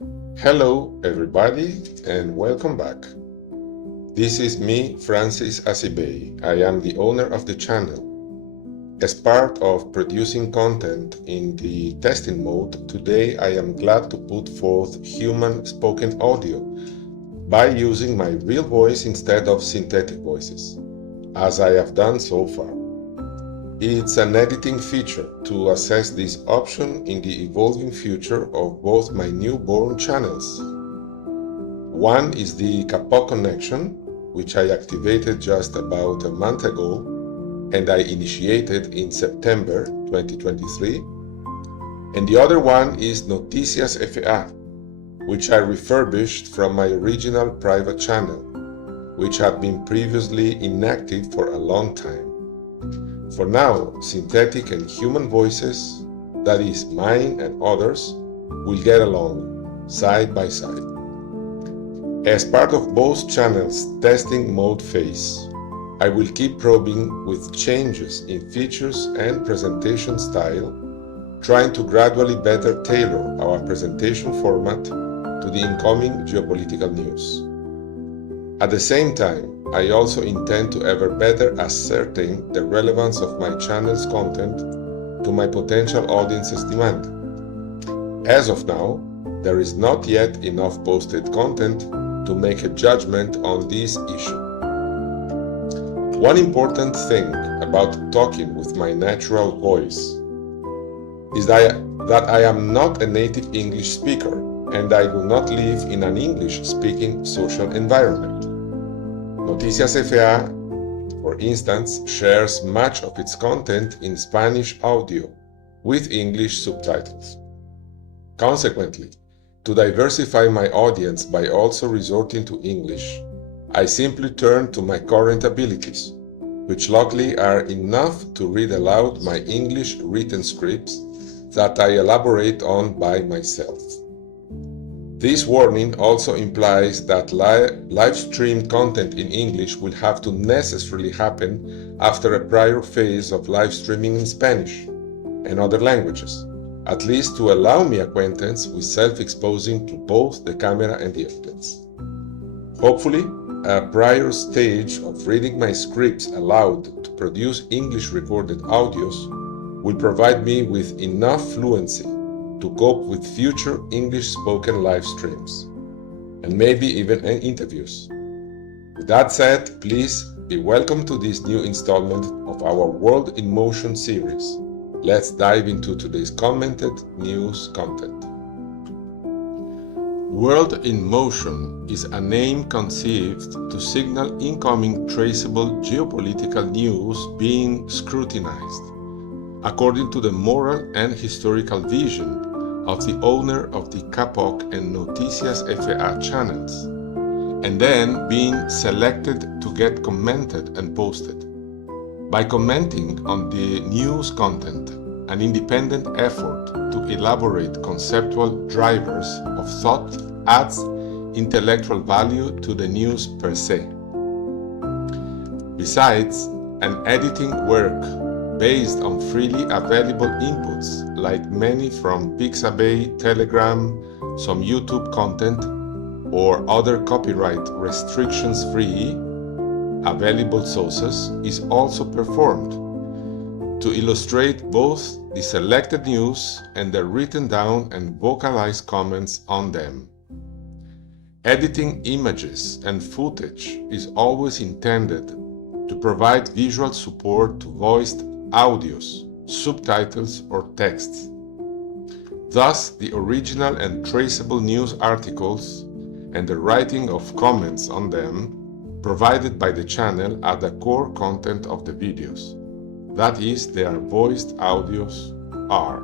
Hello, everybody, and welcome back. This is me, Francis Asibey. I am the owner of the channel. As part of producing content in the testing mode, today I am glad to put forth human spoken audio by using my real voice instead of synthetic voices, as I have done so far. It's an editing feature to assess this option in the evolving future of both my newborn channels. One is the Kapok Connection, which I activated just about a month ago and I initiated in September 2023. And the other one is Noticias FA, which I refurbished from my original private channel, which had been previously inactive for a long time. For now, synthetic and human voices, that is mine and others, will get along side by side. As part of both channels' testing mode phase, I will keep probing with changes in features and presentation style, trying to gradually better tailor our presentation format to the incoming geopolitical news. At the same time, I also intend to ever better ascertain the relevance of my channel's content to my potential audience's demand. As of now, there is not yet enough posted content to make a judgment on this issue. One important thing about talking with my natural voice is that I am not a native English speaker and I do not live in an English-speaking social environment. Noticias FA, for instance, shares much of its content in Spanish audio with English subtitles. Consequently, to diversify my audience by also resorting to English, I simply turn to my current abilities, which luckily are enough to read aloud my English written scripts that I elaborate on by myself. This warning also implies that live streamed content in English will have to necessarily happen after a prior phase of live streaming in Spanish and other languages, at least to allow me acquaintance with self-exposing to both the camera and the audience. Hopefully, a prior stage of reading my scripts aloud to produce English recorded audios will provide me with enough fluency to cope with future English spoken live streams, and maybe even interviews. With that said, please be welcome to this new installment of our World in Motion series. Let's dive into today's commented news content. World in Motion is a name conceived to signal incoming traceable geopolitical news being scrutinized, according to the moral and historical vision of the owner of the Kapok and Noticias FA channels, and then being selected to get commented and posted. By commenting on the news content, an independent effort to elaborate conceptual drivers of thought adds intellectual value to the news per se. Besides, an editing work based on freely available inputs like many from Pixabay, Telegram, some YouTube content, or other copyright restrictions-free available sources is also performed to illustrate both the selected news and the written down and vocalized comments on them. Editing images and footage is always intended to provide visual support to voiced audios, subtitles, or texts. Thus, the original and traceable news articles and the writing of comments on them provided by the channel are the core content of the videos. That is, their voiced audios are.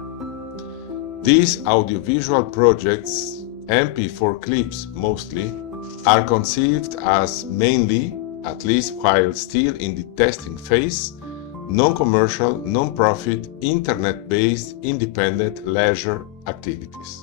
These audiovisual projects, MP4 clips mostly, are conceived as mainly, at least while still in the testing phase, non-commercial, non-profit, internet-based, independent leisure activities.